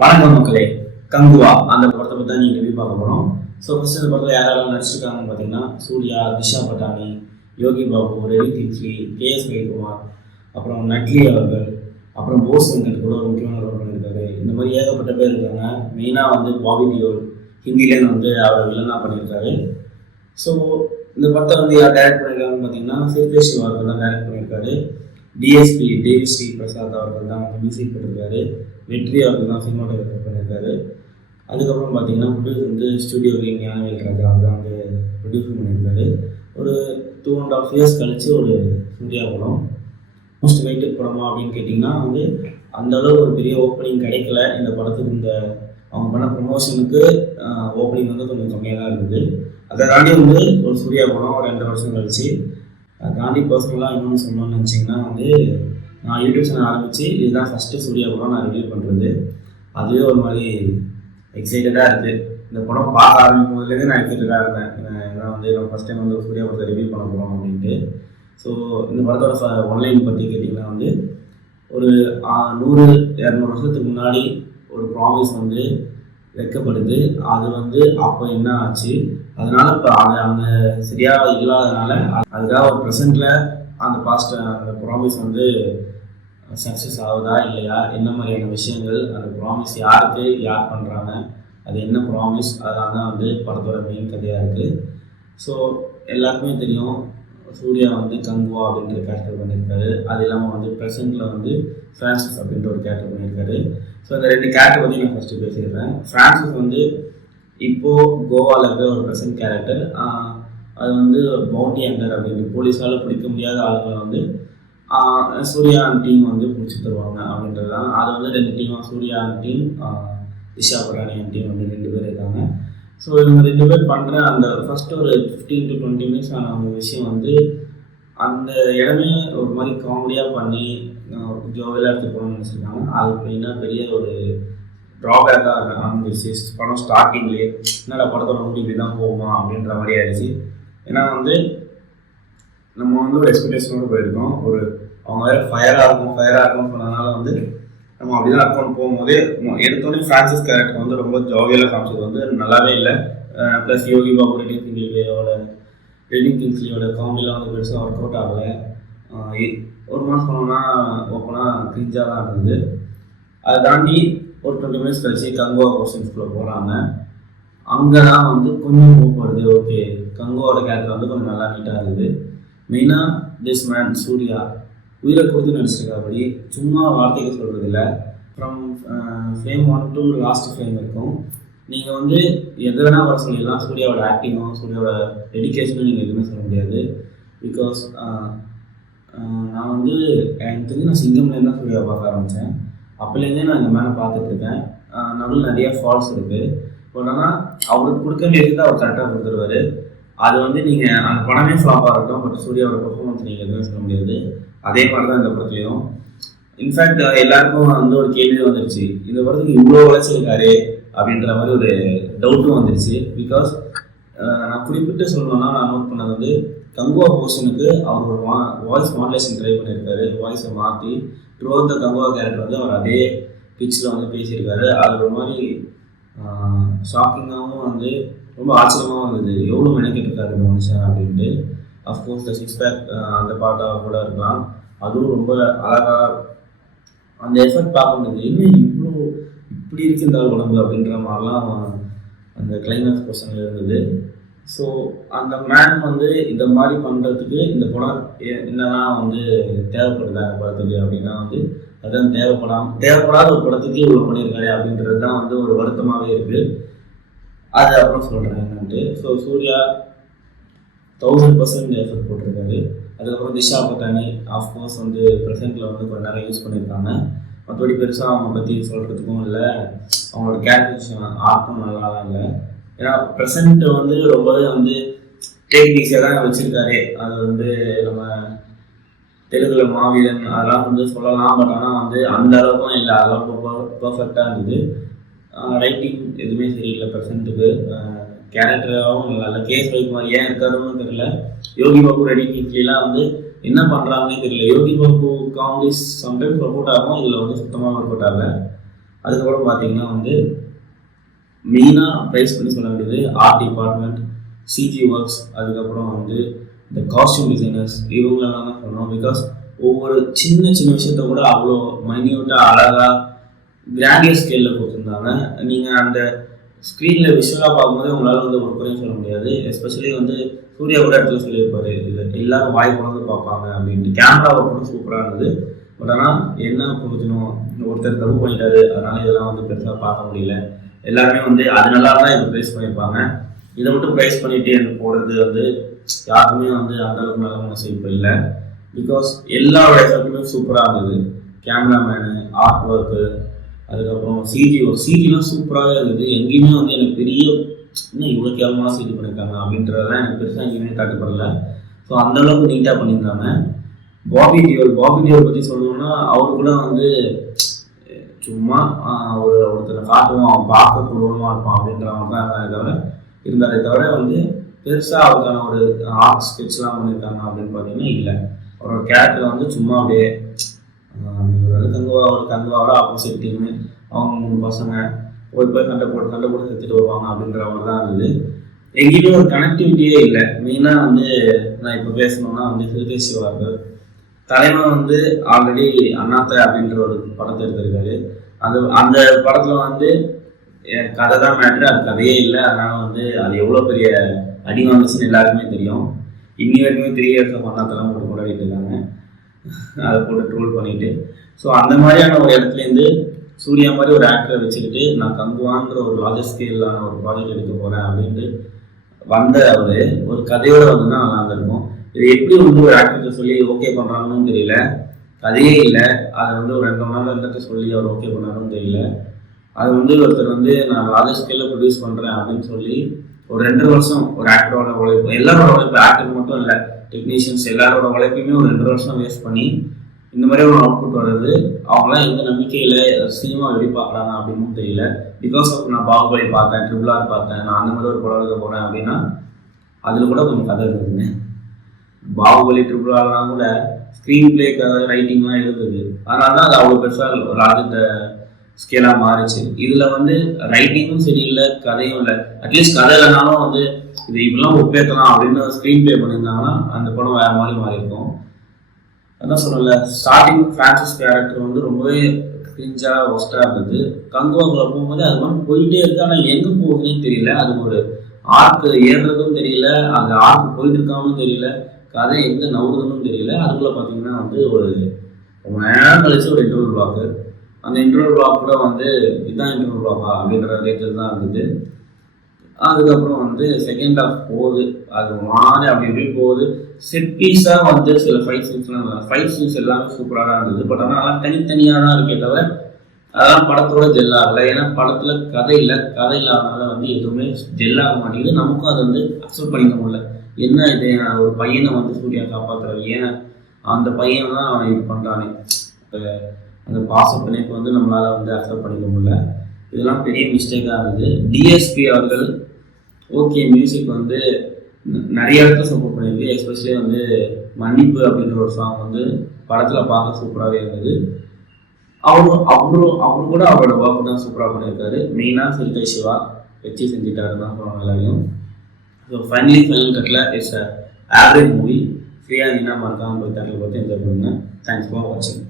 வணக்கம் மக்களே. கங்குவா அந்த படத்தை பற்றி தான் நீங்கள் ரிவ்யூ பார்க்க போகிறோம். ஸோ ஃபர்ஸ்ட் இந்த படத்தில் யாரெல்லாம் நடிச்சிருக்காங்கன்னு பார்த்தீங்கன்னா சூர்யா, திஷா பட்டானி, யோகி பாபு, ரெடி கிச்லி, கேஎஸ் ரவிக்குமார், அப்புறம் நட்லி அவர்கள், அப்புறம் போஸ் வெங்கட் கூட ஒரு முக்கியமான ரோல் பண்ணியிருக்காரு. இந்த மாதிரி ஏகப்பட்ட பேர் இருக்காங்க. மெயினாக வந்து பாபி டியோல் ஹிந்திலேருந்து வந்து அவர் வில்லனாக பண்ணியிருக்காரு. ஸோ இந்த படத்தை வந்து யார் டைரக்ட் பண்ணியிருக்காங்கன்னு பார்த்தீங்கன்னா சிறுத்தை சிவா அவர்கள் தான் டைரக்ட் பண்ணியிருக்காரு. டிஎஸ்பி தேவி ஸ்ரீ பிரசாத் அவர்கள் தான் வந்து மியூசிக் போட்டிருக்காரு. வெற்றி அவர்கள் தான் சினிமாட்டோகிராஃபர் பண்ணியிருக்காரு. அதுக்கப்புறம் பார்த்தீங்கன்னா ப்ரொடியூஸ் வந்து ஸ்டுடியோ கிரீன் ஞானவேல் ராஜா அவர் தான் வந்து ப்ரொடியூஸ் பண்ணியிருக்காரு. ஒரு 2.5 இயர்ஸ் கழித்து ஒரு சூர்யா படம். மோஸ்ட் வெயிட்டட் படமா அப்படின்னு கேட்டிங்கன்னா வந்து அந்தளவு ஒரு பெரிய ஓப்பனிங் கிடைக்கல இந்த படத்துக்கு. இந்த அவங்க பண்ண ப்ரொமோஷனுக்கு ஓப்பனிங் வந்து கொஞ்சம் கம்மியாக தான் இருந்தது. அதை தாண்டி வந்து ஒரு சூர்யா படம் 2 வருஷம் கழிச்சு அதை தாண்டி பர்சனலாக இன்னொன்று சொல்லணும்னு நினச்சிங்கன்னா வந்து நான் யூடியூப் சேனல் ஆரம்பித்து இதுதான் ஃபஸ்ட்டு சூர்யா படம் நான் ரிவ்யூ பண்ணுறது. அதுவே ஒரு மாதிரி எக்ஸைட்டடாக இருக்குது. இந்த படம் பார்க்க ஆரம்பிக்கும் போதுலேருந்து நான் எக்ஸைட்டடாக இருந்தேன். ஏன்னா வந்து நம்ம ஃபஸ்ட் டைம் வந்து சூர்யா படத்தை ரிவ்யூ பண்ண போகிறோம் அப்படின்ட்டு. ஸோ இந்த படத்தோட ஒன்லைன் பற்றி கேட்டிங்கன்னா வந்து ஒரு 100-200 வருஷத்துக்கு முன்னாடி ஒரு ப்ராமிஸ் வந்து வைக்கப்படுது. அது வந்து அப்போ என்ன ஆச்சு, அதனால் இப்போ அது அந்த சரியாக இல்லாதனால அதுக்காக ஒரு ப்ரெசென்ட்டில் அந்த அந்த ப்ராமிஸ் வந்து சக்ஸஸ் ஆகுதா இல்லையா, என்ன மாதிரியான விஷயங்கள், அந்த ப்ராமிஸ் யாருக்கு யார் பண்ணுறாங்க, அது என்ன ப்ராமிஸ், அதெல்லாம் தான் வந்து படத்தோட மெயின் கதையாக இருக்குது. ஸோ எல்லாருக்குமே தெரியும் சூர்யா வந்து கங்குவா அப்படின்ற கேரக்டர் பண்ணியிருக்காரு. அது இல்லாமல் வந்து ப்ரெசென்ட்டில் வந்து ஃப்ரான்சிஸ் அப்படின்ற ஒரு கேரக்டர் பண்ணியிருக்காரு. ஸோ அந்த 2 கேரக்டர் பற்றி நான் ஃபஸ்ட்டு பேசிடுறேன். ஃப்ரான்சிஸ் வந்து இப்போது கோவாவில் இருக்கிற ஒரு ப்ரெசென்ட் கேரக்டர். அது வந்து பவுண்டி ஹண்டர் அப்படின்ற போலீஸால் பிடிக்க முடியாத ஆளுங்களை வந்து சூர்யா டீம் வந்து பிடிச்சி தருவாங்க அப்படின்றது தான். அது வந்து 2 டீமாக சூர்யா டீம், திஷா பட்டானி டீம் வந்து 2 பேர் இருக்காங்க. ஸோ இவங்க 2 பேர் பண்ணுற அந்த ஃபஸ்ட்டு ஒரு 15 to 20 minutes ஆன ஒரு விஷயம் வந்து அந்த இடமே ஒரு மாதிரி காமெடியாக பண்ணி ஜோவியலாக எடுத்து போகணும்னு நினச்சிருக்காங்க. அது மெயினாக பெரிய ஒரு ட்ராபேக்காக அமைஞ்சிருச்சு. படம் ஸ்டார்டிங்லேயே என்னடா படத்தோட முடி இப்படி தான் போகுமா அப்படின்ற மாதிரி ஆயிடுச்சு. ஏன்னா வந்து நம்ம வந்து ஒரு எக்ஸ்பெக்டேஷனோடு போயிருக்கோம். ஒரு அவங்க வேறு ஃபயராக இருக்கும்னு சொன்னதுனால வந்து நம்ம அப்படி தான் இருக்கும்னு போகும்போதே எடுத்தோடனே ஃப்ரான்சிஸ் கேரக்டர் வந்து ரொம்ப ஜோவியலாக காமிச்சது வந்து நல்லாவே இல்லை. ப்ளஸ் யோகி பாபு ரெடிங் கிங்ஸ்லியோட காமெடிலாம் வந்து பெருசாக ஒர்க் அவுட் ஆகலை. ஒரு மாதம் சொன்னோன்னா ஓப்பனாக கிரிஞ்சாக தான் இருந்தது. அதை தாண்டி ஒரு 20 minutes கழிச்சு கங்குவா கொஸ்டின்ஸ்குள்ளே போகிறாங்க. அங்கே தான் வந்து கொஞ்சம் போகிறது. ஓகே, கங்குவாவோட கேரக்டர் வந்து கொஞ்சம் நல்லா நீட்டாக இருக்குது. மெயினாக திஸ் மேன் சூர்யா உயிரை கொடுத்து நடிச்சிருக்காப்படி சும்மா வார்த்தைக்கு சொல்கிறது இல்லை. From frame 1 to last frame இருக்கும் நீங்கள் வந்து எது வேணால் வர சொல்லிடலாம். சூர்யாவோட ஆக்டிங்கும் சூர்யாவோட டெடிக்கேஷனும் நீங்கள் எதுவுமே சொல்ல முடியாது. பிகாஸ் நான் வந்து எனக்கு தெரிஞ்சு நான் சிங்கம்லேருந்து தான் சூர்யா பார்க்க ஆரம்பித்தேன். அப்போலேருந்தே நான் இந்த மேலே பார்த்துட்ருக்கேன். நடுவில் நிறைய ஃபால்ஸ் இருக்குது. பட் ஆனால் அவருக்கு கொடுக்க வேண்டியது தான் அவர் கரெக்டாக கொடுத்துருவார். அது வந்து நீங்கள் அந்த படமே ஃப்ளாப்பாக இருக்கட்டும், பட் சூர்யாவோட பர்ஃபார்மன்ஸ் நீங்கள் எதுவுமே சொல்ல முடியாது. அதே மாதிரி தான் இந்த படத்துலையும். இன்ஃபேக்ட் எல்லாருக்கும் வந்து ஒரு கேள்வி வந்துருச்சு, இந்த படத்துக்கு இவ்வளோ உழைச்சிருக்காரு அப்படின்ற மாதிரி ஒரு டவுட்டும் வந்துருச்சு. பிகாஸ் நான் குறிப்பிட்டு சொல்லணும்னா நான் நோட் பண்ணது வந்து கங்குவா போர்ஷனுக்கு அவர் ஒரு வாய்ஸ் மாடுலேஷன் ட்ரை பண்ணியிருக்காரு. வாய்ஸை மாற்றி த்ரூஅவுட் த கங்குவா கேரக்டர் வந்து அவர் அதே பிச்சில் வந்து பேசியிருக்காரு. அது ஒரு மாதிரி ஷாக்கிங்காகவும் வந்து ரொம்ப ஆச்சரியமாகவும் இருந்தது. எவ்வளோ மெனக்கிட்டு இந்த மனுஷன் அப்படின்ட்டு. அஃப்கோர்ஸ் த 6 pack அந்த பாட்டாக கூட இருக்கலாம். அதுவும் ரொம்ப அழகாக அந்த எஃபெக்ட் பார்க்க முடியுது. இன்னும் இப்படி இருக்கு இந்த உடம்பு அப்படின்ற மாதிரிலாம் அந்த கிளைமேக்ஸ் பர்சனில் இருந்தது. ஸோ அந்த மேன் வந்து இந்த மாதிரி பண்ணுறதுக்கு இந்த படம் என்னெல்லாம் வந்து தேவைப்படுதா அந்த படத்துக்கு அப்படின்னா வந்து அதுதான் தேவைப்படாத ஒரு படத்துக்கு இவ்வளோ பண்ணியிருக்காரு அப்படின்றது தான் வந்து ஒரு வருத்தமாகவே இருக்குது. அது அப்புறம் சொல்கிறேன் என்னன்ட்டு. ஸோ சூர்யா 1000% எஃபர்ட் போட்டிருக்காரு. அதுக்கப்புறம் திஷா பட்டானி ஆஃப்கோர்ஸ் வந்து ப்ரெசென்ட்டில் வந்து கொஞ்சம் நேரம் யூஸ் பண்ணியிருக்காங்க. மற்றபடி பெருசாக அவங்க பற்றி சொல்கிறதுக்கும் இல்லை, அவங்களோட கேரக்டரைசேஷன் ஆர்ட்டும் நல்லா இல்லை. ஏன்னா ப்ரெசென்ட் வந்து ரொம்பவே வந்து டெக்னிக்ஸாக தான் வச்சுருக்காரு. அது வந்து நம்ம தெலுங்குல மாவீரன் அதெல்லாம் வந்து சொல்லலாம். பட் ஆனால் வந்து அந்த அளவுக்கும் இல்லை, அதெல்லாம் பர்ஃபெக்டாக இருந்தது. ரைட்டிங் எதுவுமே சரியில்லை ப்ரெசென்ட்டுக்கு. கேரக்டராகவும் நல்லா இல்லை. கேஎஸ் ரவிக்குமார் ஏன் இருக்காருன்னு தெரியல. யோகி பாபு ரெடி கிங்ஸ்லாம் வந்து என்ன பண்ணுறாங்கன்னே தெரியல. Yogi Babu comedies sometimes work out ஆகும், இதில் வந்து சுத்தமாக ஒர்க் அவுட் ஆகலை. அதுக்கப்புறம் பார்த்தீங்கன்னா வந்து மெயினாக ப்ரைஸ் பண்ணி சொல்ல வேண்டியது ஆர்ட் டிபார்ட்மெண்ட், சிஜி ஒர்க்ஸ், அதுக்கப்புறம் வந்து இந்த காஸ்டியூம் டிசைனர்ஸ், இவங்களெல்லாம் தான் சொல்லணும். பிகாஸ் ஒவ்வொரு சின்ன சின்ன விஷயத்த கூட அவ்வளோ மைன்யூட்டாக அழகாக கிராண்டியர் ஸ்கேலில் கொடுத்துருந்தாங்க. நீங்கள் அந்த ஸ்க்ரீனில் விஷுவலாக பார்க்கும்போது உங்களால் வந்து ஒரு குறையும் சொல்ல முடியாது. எஸ்பெஷலி வந்து சூர்யா கூட இடத்துல சொல்லியிருப்பாரு, இது எல்லாரும் வாய் கொண்டு பார்ப்பாங்க அப்படின்ட்டு. கேமரா ஒர்க் கூட சூப்பராக இருந்தது. பட் ஆனால் என்ன பிரயோஜனம், ஒருத்தர் தப்பு பண்ணிட்டாரு, அதனால் இதெல்லாம் வந்து பெருசாக பார்க்க முடியல. எல்லாருமே வந்து அது நல்லா தான் இதை ப்ரைஸ் பண்ணியிருப்பாங்க. இதை மட்டும் ப்ரைஸ் பண்ணிட்டு எனக்கு போடுறது வந்து யாருக்குமே வந்து அந்தளவுக்கு நல்ல மனசு இப்போ இல்லை. பிகாஸ் எல்லாரோட எஃபெக்ட்டுமே சூப்பராக இருந்தது. கேமராமேனு, ஆர்ட் ஒர்க்கு, அதுக்கப்புறம் சிஜிலாம் சூப்பராகவே இருந்தது. எங்கேயுமே வந்து எனக்கு பெரிய இன்னும் இவ்வளோ கேவலமாக சிஜி பண்ணியிருக்காங்க அப்படின்றதெல்லாம் எனக்கு பெருசாக எங்கேயுமே காட்டப்படலை. ஸோ அந்தளவுக்கு நீட்டாக பண்ணியிருந்தாங்க. பாபி டியோல் பற்றி சொல்லணும்னா அவரு கூட வந்து சும்மா ஒருத்தரை காட்டுவோம், அவன் பார்க்க கொடூரமாக இருப்பான் அப்படின்ற மாதிரி தான் இருந்தாரே தவிர வந்து பெருசாக அவருக்கான ஒரு ஆர்ட் ஸ்கெட்ச்லாம் பண்ணியிருக்காங்க அப்படின்னு பார்த்தீங்கன்னா இல்லை. அவரோட கேரக்டர் வந்து சும்மா அப்படியே கங்குவாவோட ஆப்போசிட் டீமு, அவங்க 3 பசங்க போய் சண்டை போட்டு செத்துட்டு வருவாங்க அப்படின்ற மாதிரி தான் இருந்தது. எங்கேயுமே ஒரு கனெக்டிவிட்டியே இல்லை. மெயினாக வந்து நான் இப்போ பேசணும்னா வந்து சிறுத்தை சிவா இருக்கார். தலைவன் வந்து ஆல்ரெடி அண்ணாத்த அப்படின்ற ஒரு படத்தை எடுத்திருக்காரு. அந்த படத்தில் வந்து கதை தான் மேட்ரு, அது கதையே இல்லை. அதனால் வந்து அது எவ்வளோ பெரிய அடி வந்துச்சுன்னு எல்லாருக்குமே தெரியும். இன்னி வரைக்குமே 3 years அண்ணாத்தெல்லாம் போட்டு கொண்டாடிட்டு இருக்காங்க, அதை போட்டு ட்ரோல் பண்ணிட்டு. ஸோ அந்த மாதிரியான ஒரு இடத்துலேருந்து சூர்யா மாதிரி ஒரு ஆக்டரை வச்சுக்கிட்டு நான் கங்குவான்ற ஒரு லார்ஜர் ஸ்கேலான ஒரு ப்ராஜெக்ட் எடுக்க போகிறேன் அப்படின்ட்டு வந்த அவர் ஒரு கதையோடு வந்து தான் நல்லா இருந்திருக்கும். இது எப்படி வந்து ஒரு ஆக்டர்கிட்ட சொல்லி ஓகே பண்ணுறாங்கன்னு தெரியல. கதையே இல்லை, அதை வந்து ஒரு 2 மணி நேரம் சொல்லி அவர் ஓகே பண்ணாருன்னு தெரியல. அது வந்து ஒருத்தர் வந்து நான் லார்ஜர் ஸ்கேலில் ப்ரொடியூஸ் பண்ணுறேன் அப்படின்னு சொல்லி ஒரு 2 வருஷம் ஒரு ஆக்டரோட உழைப்பு, எல்லாரோட உழைப்பு, ஆக்டருக்கு மட்டும் இல்லை, டெக்னீஷியன்ஸ் எல்லாரோட உழைப்பையுமே ஒரு 2 வருஷம் வேஸ்ட் பண்ணி இந்த மாதிரி ஒரு அவுட்புட் வருது. அவங்களாம் எந்த நம்பிக்கையில் சினிமா எப்படி பார்க்குறாங்க அப்படின்னு தெரியல. பிகாஸ் ஆஃப் நான் பாகுபலி பார்த்தேன், ட்ரிபிள் ஆர் பார்த்தேன், நான் அந்த மாதிரி ஒரு படம் எடுக்க போகிறேன் அப்படின்னா அதில் கூட கொஞ்சம் கதை இருக்குதுங்க. பாகுபலி ட்ரிபிள் ஆர்லாம் கூட ஸ்க்ரீன் பிளே கதை ரைட்டிங்லாம் இருந்தது. அதனால தான் அது அவ்வளோ பெருசாக ஒரு ஆர்ஜெக்ட ஸ்கேலாக மாறிச்சு. இதில் வந்து ரைட்டிங்கும் சரியில்லை, கதையும் இல்லை. அட்லீஸ்ட் கதை இல்லைனாலும் வந்து இது இப்படிலாம் ஒப்பேற்றலாம் அப்படின்னு ஸ்க்ரீன் பிளே பண்ணியிருந்தாங்கன்னா அந்த படம் வேறு மாதிரி மாறி இருக்கும். அதான் சொல்லல, ஸ்டார்டிங் ஃப்ரான்சிஸ் கேரக்டர் வந்து ரொம்பவே கிரிஞ்சாக ஒஸ்ட்டாக இருந்தது. கங்குவாக்குள்ள போகும்போது அது மாதிரி போயிட்டே இருக்கு, ஆனால் எங்கே போகுதுன்னு தெரியல. அது ஒரு ஆர்க்கு ஏறுறதும் தெரியல, அந்த ஆர்க்கு போயிட்டு இருக்காமலும் தெரியல, கதை எங்கே நவுறதுன்னு தெரியல. அதுக்குள்ளே பார்த்தீங்கன்னா வந்து ஒரு ரொம்ப நேரம் கழிச்சு ஒரு இன்டர்வல் பிளாக்கு, அந்த இன்டர்வல் பிளாக் கூட வந்து இதுதான் இன்டர்வல் பிளாக்கா அப்படின்ற ரேட்டில் தான் இருந்தது. அதுக்கப்புறம் வந்து செகண்ட் ஹாஃப் போகுது, அது மாதிரி அப்படி இப்படி போகுது. செட் பீஸாக வந்து சில ஃபைட் சீன்ஸ் எல்லாமே சூப்பராக தான் இருந்தது. பட் ஆனால் அதெல்லாம் தனித்தனியாக தான் இருக்கே தவிர அதெல்லாம் படத்தோட ஜெல்லாகலை. ஏன்னா படத்தில் கதை இல்லாதனால வந்து எதுவுமே ஜெல்லாக மாட்டேங்குது. நமக்கும் அதை வந்து அக்செப்ட் பண்ணிக்க முடியல. என்ன இது, ஒரு பையனை வந்து சூர்யா காப்பாற்றுறாரு, ஏன் அந்த பையன் தான் அவன் இது பண்ணுறானே, அந்த பாச பிணைப்பு வந்து நம்மளால் வந்து அக்செப்ட் பண்ணிக்க முடியல. இதெல்லாம் பெரிய மிஸ்டேக்காக இருந்தது. டிஎஸ்பி அவர்கள் ஓகே மியூசிக் வந்து நிறைய இடத்துல சப்போர்ட் பண்ணியிருக்கு. எஸ்பெஷலி வந்து மன்னிப்பு அப்படின்ற ஒரு சாங் வந்து படத்தில் பார்க்க சூப்பராகவே இருந்தது. அவரு கூட அவரோட ஒர்க் தான் சூப்பராக பண்ணியிருக்காரு. மெயினாக சிறுத்தை சிவா வச்சு செஞ்சுட்டாரு தான் சொல்லுவாங்க எல்லாரையும். ஸோ ஃபைனலி ஃபைனல் கட்டில் இட்ஸ் ஆவரேஜ் மூவி. ஃப்ரீயாக இருந்தீங்கன்னா மறக்காமல் போய் தேட்டரில் பார்த்து என்ஜாய் பண்ணுங்கள். தேங்க்ஸ் ஃபார் வாட்சிங்.